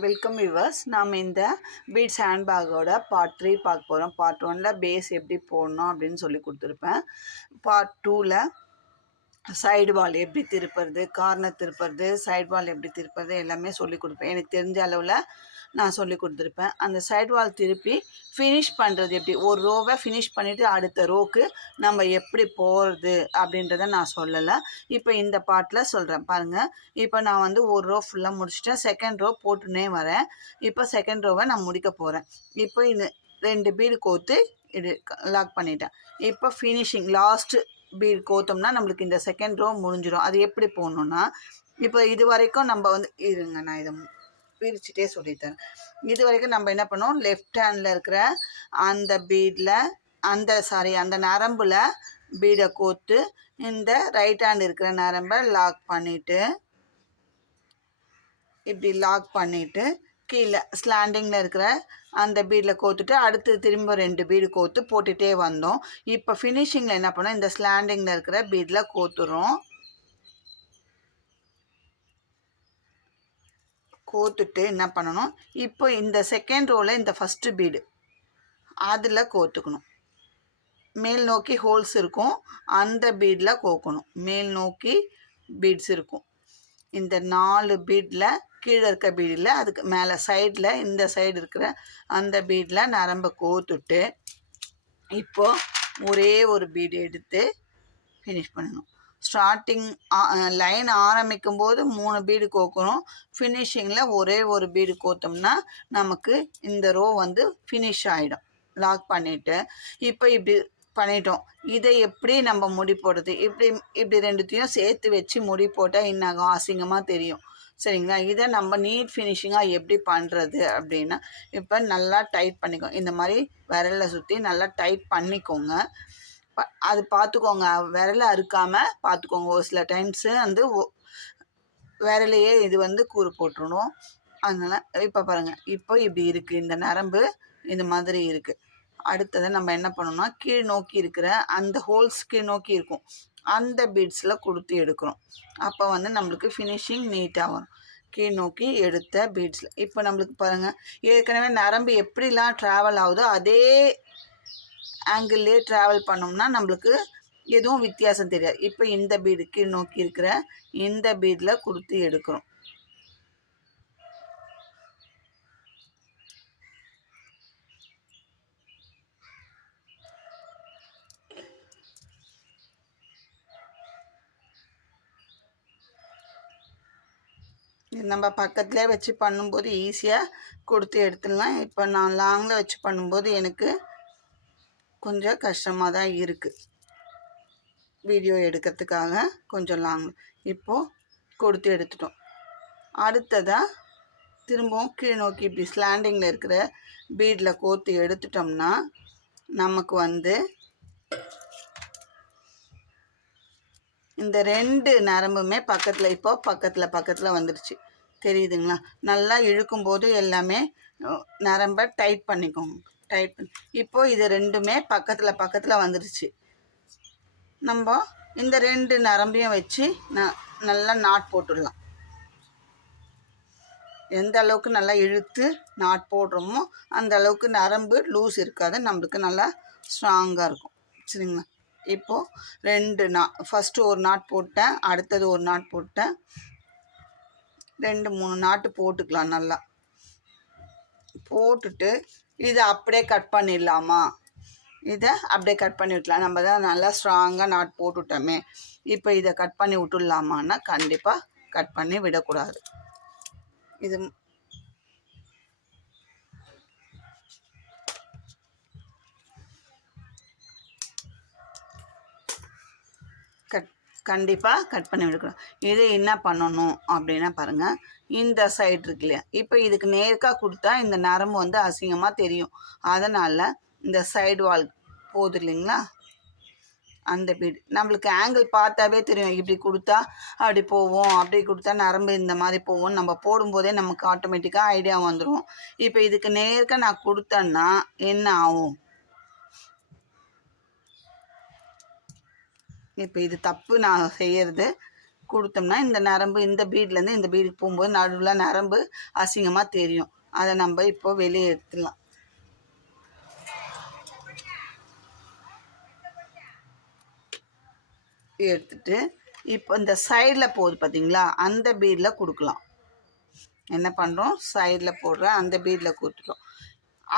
Welcome viewers. நாம் இந்த beads ஹேண்ட்பேக்கோட part 3 பார்க்க போகிறோம். பார்ட் 1ல் பேஸ் எப்படி போடணும் அப்படின்னு சொல்லி கொடுத்துருப்பேன். பார்ட் 2ல் சைடு வால் எப்படி திருப்புறது, கார்னர் திருப்புறது, சைடு வால் எப்படி திருப்புறது எல்லாமே சொல்லி கொடுப்பேன். எனக்கு தெரிஞ்ச அளவில் நான் சொல்லி கொடுத்துருப்பேன். அந்த சைடு வால் திருப்பி ஃபினிஷ் பண்ணுறது எப்படி, ஒரு ரோவை ஃபினிஷ் பண்ணிவிட்டு அடுத்த ரோக்கு நம்ம எப்படி போகிறது அப்படின்றத நான் சொல்லலை. இப்போ இந்த பார்ட்டில் சொல்கிறேன் பாருங்கள். இப்போ நான் வந்து ஒரு ரோ ஃபுல்லாக முடிச்சுட்டேன். செகண்ட் ரோ போட்டுனே வரேன். இப்போ செகண்ட் ரோவை நான் முடிக்க போகிறேன். இப்போ இது 2 பீடு கோர்த்து இது லாக் பண்ணிட்டேன். இப்போ ஃபினிஷிங் லாஸ்ட்டு பீடு கோத்தோம்னா நம்மளுக்கு இந்த செகண்ட் ரோ முடிஞ்சிடும். அது எப்படி போடணுன்னா, இப்போ இது வரைக்கும் நம்ம வந்து இருங்க நான் இதை பிரிச்சுட்டே சொல்லித்தரேன். இது வரைக்கும் நம்ம என்ன பண்ணோம், லெஃப்ட் ஹேண்டில் இருக்கிற அந்த பீடில் அந்த நரம்பில் பீடை கோத்து இந்த ரைட் ஹேண்ட் இருக்கிற நரம்பை லாக் பண்ணிவிட்டு இப்படி லாக் பண்ணிவிட்டு கீழே ஸ்லாண்டிங்கில் இருக்கிற அந்த பீடில் கோத்துட்டு அடுத்து திரும்ப 2 பீடு கோத்து போட்டுகிட்டே வந்தோம். இப்போ ஃபினிஷிங்கில் என்ன பண்ணோம், இந்த ஸ்லாண்டிங்கில் இருக்கிற பீடில் கோத்துறோம். கோத்துட்டு என்ன பண்ணணும், இப்போ இந்த செகண்ட் ரோவில் இந்த ஃபஸ்ட்டு பீடு அதில் கோத்துக்கணும். மேல் நோக்கி ஹோல்ஸ் இருக்கும், அந்த பீடில் கோக்கணும். மேல் நோக்கி பீட்ஸ் இருக்கும். இந்த 4 பீடில் கீழே இருக்க பீடில் அதுக்கு மேலே சைடில் இந்த சைடு இருக்கிற அந்த பீடில் நரம்பை கோத்துட்டு இப்போது ஒரே ஒரு பீடு எடுத்து ஃபினிஷ் பண்ணணும். ஸ்டார்டிங் லைன் ஆரம்பிக்கும் போது 3 பீடு கோக்கணும். ஃபினிஷிங்கில் ஒரே ஒரு பீடு கோத்தோம்னா நமக்கு இந்த ரோ வந்து ஃபினிஷ் ஆகிடும். லாக் பண்ணிவிட்டு இப்போ இப்படி பண்ணிட்டோம். இதை எப்படி நம்ம முடி போடுறது, இப்படி ரெண்டுத்தையும் சேர்த்து வச்சு முடி போட்டால் என்னாகும், அசிங்கமாக தெரியும். சரிங்களா? இதை நம்ம நீட் ஃபினிஷிங்காக எப்படி பண்ணுறது அப்படின்னா, இப்போ நல்லா டைட் பண்ணிக்கோங்க. இந்த மாதிரி விரலில் சுற்றி நல்லா டைட் பண்ணிக்கோங்க. அது பார்த்துக்கோங்க, விரலை அறுக்காமல் பார்த்துக்கோங்க. ஒரு சில டைம்ஸு வந்து விரலையே இது வந்து கூறு போட்டுடணும். அதனால் இப்போ பாருங்கள், இப்போ இப்படி இருக்குது, இந்த நரம்பு இந்த மாதிரி இருக்குது. அடுத்ததை நம்ம என்ன பண்ணணும்னா, கீழ் நோக்கி இருக்கிற அந்த ஹோல்ஸ் கீழ் நோக்கி இருக்கும், அந்த பீட்ஸில் கொடுத்து எடுக்கிறோம். அப்போ வந்து நம்மளுக்கு ஃபினிஷிங் நீட்டாக வரும். கீழ் நோக்கி எடுத்த பீட்ஸில் இப்போ நம்மளுக்கு பாருங்கள், ஏற்கனவே நரம்பு எப்படிலாம் ட்ராவல் ஆகுதோ அதே ஆங்கிள்லேயே ட்ராவல் பண்ணோம்னா நம்மளுக்கு எதுவும் வித்தியாசம் தெரியாது. இப்போ இந்த பீடு கீழ் நோக்கி இருக்கிற இந்த பீடில் கொடுத்து எடுக்கிறோம். நம்ம பக்கத்துலேயே வச்சு பண்ணும்போது ஈஸியாக கொடுத்து எடுத்துடலாம். இப்போ நான் லாங்கில் வச்சு பண்ணும்போது எனக்கு கொஞ்சம் கஷ்டமாக தான் இருக்குது, வீடியோ எடுக்கிறதுக்காக கொஞ்சம் லாங். இப்போது கொடுத்து எடுத்துட்டோம். அடுத்ததாக திரும்பவும் கீழ் நோக்கி இப்படி ஸ்லாண்டிங்கில் இருக்கிற பீடில் கோர்த்து எடுத்துட்டோம்னா நமக்கு வந்து இந்த 2 நரம்புமே பக்கத்தில் இப்போ பக்கத்தில் வந்துடுச்சு. தெரியுதுங்களா? நல்லா இழுக்கும்போது எல்லாமே நரம்பை டைட் பண்ணிக்கோங்க. டைட் பண்ணி இப்போது இது 2மே பக்கத்தில் வந்துடுச்சு. நம்ம இந்த 2 நரம்பையும் வச்சு நல்லா நாட் போட்டுடலாம். எந்த அளவுக்கு நல்லா இழுத்து நாட் போடுறோமோ அந்த அளவுக்கு நரம்பு லூஸ் இருக்காது, நம்மளுக்கு நல்லா ஸ்ட்ராங்காக இருக்கும். சரிங்களா? இப்போது 2 ஃபஸ்ட்டு ஒரு நாட் போட்டேன், அடுத்தது ஒரு நாட் போட்டேன். 2-3 நாட்டு போட்டுக்கலாம். நல்லா போட்டுட்டு இதை அப்படியே கட் பண்ணிடலாமா, இதை அப்படியே கட் பண்ணி விட்டலாம். நம்ம தான் நல்லா ஸ்ட்ராங்காக நாட் போட்டுவிட்டோமே, இப்போ இதை கட் பண்ணி விட்டுடலாமான்னா கண்டிப்பாக கட் பண்ணி விடக்கூடாது. இது கண்டிப்பாக கட் பண்ணி விடக்கூடாது. இது என்ன பண்ணணும் அப்படின்னா பாருங்கள், இந்த சைடு இருக்கு இல்லையா, இப்போ இதுக்கு நேர்க்காக கொடுத்தா இந்த நரம்பு வந்து அசிங்கமாக தெரியும். அதனால் இந்த சைடு வால் போகுது இல்லைங்களா, அந்த பீடு நம்மளுக்கு ஆங்கிள் பார்த்தாவே தெரியும். இப்படி கொடுத்தா அப்படி போவோம், அப்படி கொடுத்தா நரம்பு இந்த மாதிரி போவோம். நம்ம போடும்போதே நமக்கு ஆட்டோமேட்டிக்காக ஐடியா வந்துடும். இப்போ இதுக்கு நேர்க்காக நான் கொடுத்தேன்னா என்ன ஆகும், இப்போ இது தப்பு நான் செய்கிறது. கொடுத்தோம்னா இந்த நரம்பு இந்த பீட்லேருந்து இந்த பீடுக்கு போகும்போது நடுவில் நரம்பு அசிங்கமாக தெரியும். அதை நம்ம இப்போ வெளியே எடுத்துடலாம். எடுத்துட்டு இப்போ இந்த சைடில் போகுது பார்த்தீங்களா, அந்த பீடில் கொடுக்கலாம். என்ன பண்ணுறோம், சைடில் போடுற அந்த பீடில் கொடுத்துட்டோம்.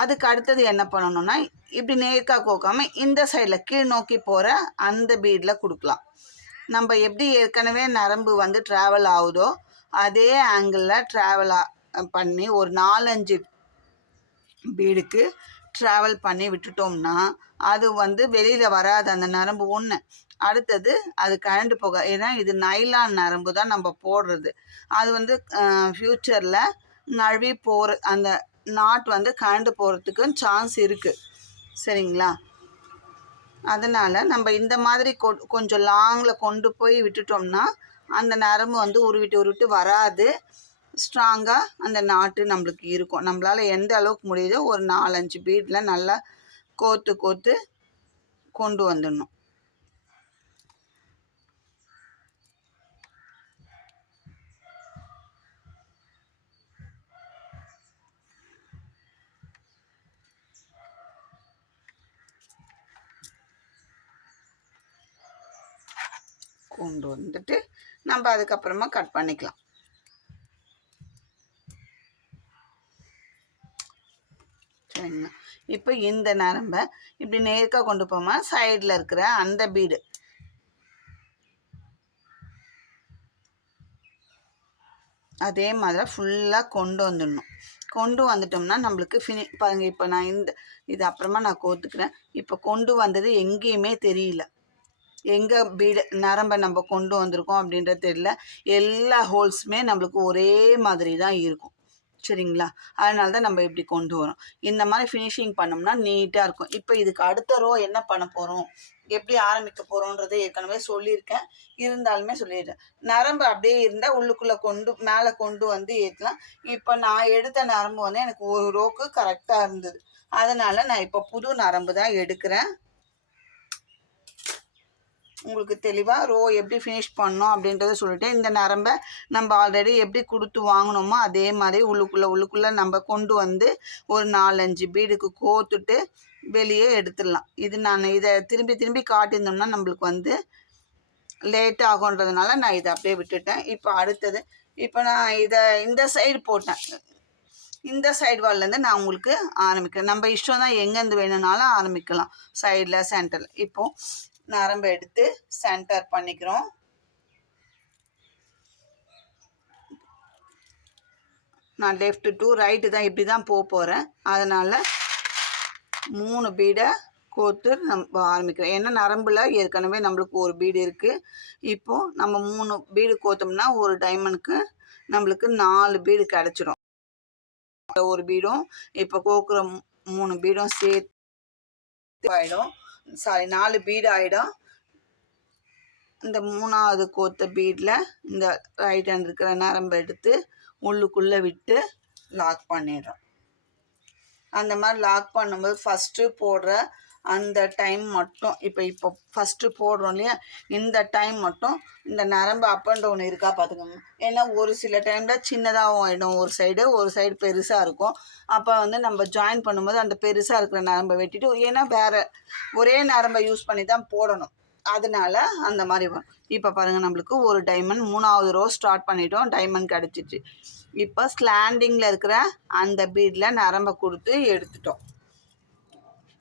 அதுக்கு அடுத்தது என்ன பண்ணணும்னா, இப்படி நேர்க்காக கோக்காமல் இந்த சைடில் கீழ் நோக்கி போகிற அந்த பீடில் கொடுக்கலாம். நம்ம எப்படி ஏற்கனவே நரம்பு வந்து ட்ராவல் ஆகுதோ அதே ஆங்கிளில் ட்ராவல் பண்ணி ஒரு 4-5 பீடுக்கு ட்ராவல் பண்ணி விட்டுட்டோம்னா அது வந்து வெளியில் வராது அந்த நரம்பு ஒன்று. அடுத்தது அது கழண்டு போக, ஏன்னா இது நைலான் நரம்பு தான் நம்ம போடுறது. அது வந்து ஃப்யூச்சரில் நழுவி போகிற அந்த நாட் வந்து கழண்டு போகிறதுக்கு சான்ஸ் இருக்குது. சரிங்களா? அதனால் நம்ம இந்த மாதிரி கொஞ்சம் லாங்கில் கொண்டு போய் விட்டுட்டோம்னா அந்த நரம்பு வந்து உருவிட்டு வராது. ஸ்ட்ராங்காக அந்த நாட்டு நம்மளுக்கு இருக்கும். நம்மளால் எந்த அளவுக்கு முடியுதோ ஒரு 4-5 பீடில் நல்லா கோர்த்து கொண்டு வந்துடணும். கொண்டு வந்துட்டு நம்ம அதுக்கப்புறமா கட் பண்ணிக்கலாம். சரிங்களா? இப்போ இந்த நரம்பை இப்படி நேர்க்காக கொண்டு போமா சைடில் இருக்கிற அந்த பீடு அதே மாதிரி ஃபுல்லாக கொண்டு வந்துடணும். கொண்டு வந்துட்டோம்னா நம்மளுக்கு பாருங்கள். இப்போ நான் இது அப்புறமா நான் கோத்துக்கிறேன். இப்போ கொண்டு வந்தது எங்கேயுமே தெரியல, எங்கே பீடு நரம்பை நம்ம கொண்டு வந்திருக்கோம் அப்படின்றது தெரியல. எல்லா ஹோல்ஸுமே நம்மளுக்கு ஒரே மாதிரி தான் இருக்கும். சரிங்களா? அதனால தான் நம்ம இப்படி கொண்டு வரோம். இந்த மாதிரி ஃபினிஷிங் பண்ணோம்னா நீட்டாக இருக்கும். இப்போ இதுக்கு அடுத்த ரோ என்ன பண்ண போகிறோம், எப்படி ஆரம்பிக்க போகிறோன்றதை ஏற்கனவே சொல்லியிருக்கேன், இருந்தாலுமே சொல்லிடுறேன். நரம்பு அப்படியே இருந்தால் உள்ளுக்குள்ளே மேலே கொண்டு வந்து ஏற்றலாம். இப்போ நான் எடுத்த நரம்பு வந்து எனக்கு ஒரு ரோக்கு கரெக்டாக இருந்தது. அதனால் நான் இப்போ புது நரம்பு தான் எடுக்கிறேன். உங்களுக்கு தெளிவாக ரோ எப்படி ஃபினிஷ் பண்ணோம் அப்படின்றத சொல்லிட்டு, இந்த நரம்பை நம்ம ஆல்ரெடி எப்படி கொடுத்து வாங்கினோமோ அதே மாதிரி உள்ளுக்குள்ளே நம்ம கொண்டு வந்து ஒரு 4-5 பீடுக்கு கோத்துட்டு வெளியே எடுத்துடலாம். இது நான் இதை திரும்பி காட்டியிருந்தோம்னா நம்மளுக்கு வந்து லேட் ஆகுன்றதுனால நான் இதை அப்படியே விட்டுட்டேன். இப்போ அடுத்தது, இப்போ நான் இதை இந்த சைடு போட்டேன். இந்த சைடு வால்லேருந்து நான் உங்களுக்கு ஆரம்பிக்கிறேன். நம்ம இஷ்டம் தான், எங்கேருந்து வேணும்னாலும் ஆரம்பிக்கலாம், சைடில் சென்டரில். இப்போது நரம்பை எடுத்து சென்டர் பண்ணிக்கிறோம். நான் லெஃப்ட் டு ரைட்டு தான் இப்படி தான் போகிறேன். அதனால் 3 பீடை கோத்து நம்ம ஆரம்பிக்கிறோம். ஏன்னா நரம்பில் ஏற்கனவே நம்மளுக்கு ஒரு பீடு இருக்குது. இப்போது நம்ம 3 பீடு கோத்தோம்னா ஒரு டைமண்டுக்கு நம்மளுக்கு 4 பீடு கிடச்சிடும். ஒரு பீடும் இப்போ கோக்குற 3 பீடும் சேர்த்து ஆகிடும். 4 பீடு ஆகிடும். இந்த 3வது கோத்த பீடில் இந்த ரைட் ஹேண்ட் இருக்கிற நரம்பை எடுத்து உள்ளுக்குள்ளே விட்டு லாக் பண்ணிடுறோம். அந்த மாதிரி லாக் பண்ணும்போது ஃபஸ்ட்டு போடுற அந்த டைம் மட்டும், இப்போ ஃபஸ்ட்டு போடுறோம் இல்லையா, இந்த டைம் மட்டும் இந்த நரம்பு அப் அண்ட் டவுன் இருக்கா பார்த்துக்கோங்க. ஏன்னா ஒரு சில டைமில் சின்னதாகவும் ஆகிடும், ஒரு சைடு பெருசாக இருக்கும். அப்போ வந்து நம்ம ஜாயின் பண்ணும்போது அந்த பெருசாக இருக்கிற நரம்பை வெட்டிட்டு, ஏன்னா வேறு ஒரே நரம்பை யூஸ் பண்ணி தான் போடணும், அதனால அந்த மாதிரி வரும். இப்போ பாருங்கள், நம்மளுக்கு ஒரு டைமண்ட் 3வது ரோ ஸ்டார்ட் பண்ணிட்டோம், டைமண்ட் கிடச்சிச்சு. இப்போ ஸ்லாண்டிங்கில் இருக்கிற அந்த பீடில் நரம்பை கொடுத்து எடுத்துட்டோம்.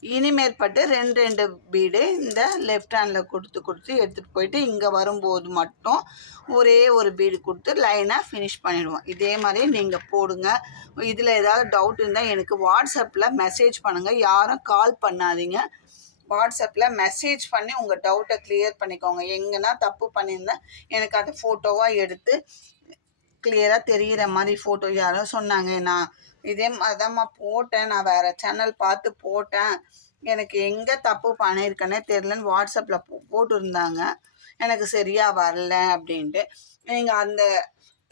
இனிமேற்பட்டு 2 பீடு இந்த லெஃப்ட் ஹேண்டில் கொடுத்து எடுத்துகிட்டு போயிட்டு இங்கே வரும்போது மட்டும் ஒரே ஒரு பீடு கொடுத்து லைனாக ஃபினிஷ் பண்ணிடுவோம். இதே மாதிரி நீங்கள் போடுங்க. இதில் ஏதாவது டவுட் இருந்தால் எனக்கு வாட்ஸ்அப்பில் மெசேஜ் பண்ணுங்கள், யாரும் கால் பண்ணாதீங்க. வாட்ஸ்அப்பில் மெசேஜ் பண்ணி உங்கள் டவுட்டை கிளியர் பண்ணிக்கோங்க. எங்கன்னா தப்பு பண்ணியிருந்தேன் எனக்கு அதை ஃபோட்டோவாக எடுத்து கிளியராக தெரிகிற மாதிரி ஃபோட்டோ. யாரோ சொன்னாங்க, நான் இதே அதாம்மா போட்டேன், நான் வேறு சேனல் பார்த்து போட்டேன், எனக்கு எங்கே தப்பு பண்ணியிருக்கேனே தெரிலன்னு வாட்ஸ்அப்பில் போட்டிருந்தாங்க, எனக்கு சரியாக வரல அப்படின்ட்டு. நீங்கள் அந்த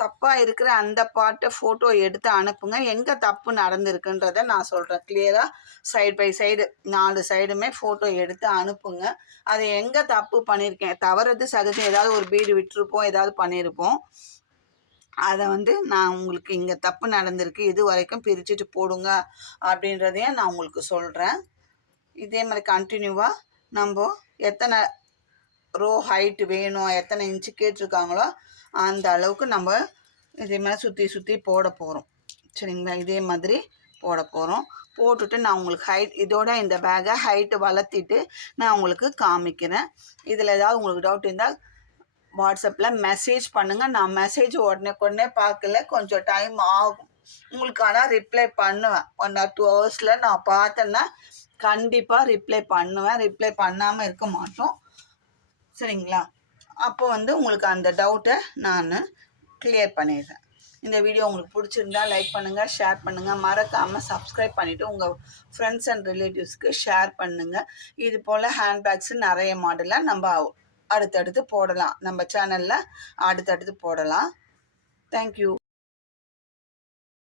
தப்பாக இருக்கிற அந்த பார்ட்டை ஃபோட்டோ எடுத்து அனுப்புங்க. எங்கே தப்பு நடந்திருக்குன்றதை நான் சொல்கிறேன் கிளியராக. சைடு பை சைடு 4 சைடுமே ஃபோட்டோ எடுத்து அனுப்புங்க. அது எங்கே தப்பு பண்ணியிருக்கேன், தவறது சகஜம், ஏதாவது ஒரு பீடு விட்டுருப்போம், ஏதாவது பண்ணியிருப்போம். அதை வந்து நான் உங்களுக்கு இங்கே தப்பு நடந்திருக்கு, இது வரைக்கும் பிரிச்சுட்டு போடுங்க அப்படின்றதையும் நான் உங்களுக்கு சொல்கிறேன். இதே மாதிரி கண்டினியூவாக நம்ம எத்தனை ரோ ஹைட்டு வேணும், எத்தனை இன்ச்சு கேட்டிருக்காங்களோ அந்த அளவுக்கு நம்ம இதே மாதிரி சுற்றி சுற்றி போட போகிறோம். சரிங்களா? இதே மாதிரி போட போகிறோம். போட்டுட்டு நான் உங்களுக்கு இதோட இந்த பேக்கை ஹைட்டு வளர்த்திட்டு நான் உங்களுக்கு காமிக்கிறேன். இதில் ஏதாவது உங்களுக்கு டவுட் இருந்தால் வாட்ஸ்அப்பில் மெசேஜ் பண்ணுங்கள். நான் மெசேஜ் உடனே பார்க்கல, கொஞ்சம் டைம் ஆகும் உங்களுக்கு. ஆனால் ரிப்ளை பண்ணுவேன். 1 or 2 ஹவர்ஸில் நான் பார்த்தேன்னா கண்டிப்பாக ரிப்ளை பண்ணுவேன். ரிப்ளை பண்ணாமல் இருக்க மாட்டோம். சரிங்களா? அப்போ வந்து உங்களுக்கு அந்த டவுட்டை நான் கிளியர் பண்ணிடுறேன். இந்த வீடியோ உங்களுக்கு பிடிச்சிருந்தா லைக் பண்ணுங்கள், ஷேர் பண்ணுங்கள். மறக்காமல் சப்ஸ்கிரைப் பண்ணிவிட்டு உங்கள் ஃப்ரெண்ட்ஸ் அண்ட் ரிலேட்டிவ்ஸ்க்கு ஷேர் பண்ணுங்கள். இது போல் ஹேண்ட்பேக்ஸு நிறைய மாடலாக நம்ம அடுத்தடுத்து போடலாம். நம்ம சேனலில் அடுத்தடுத்து போடலாம். தேங்க்யூ.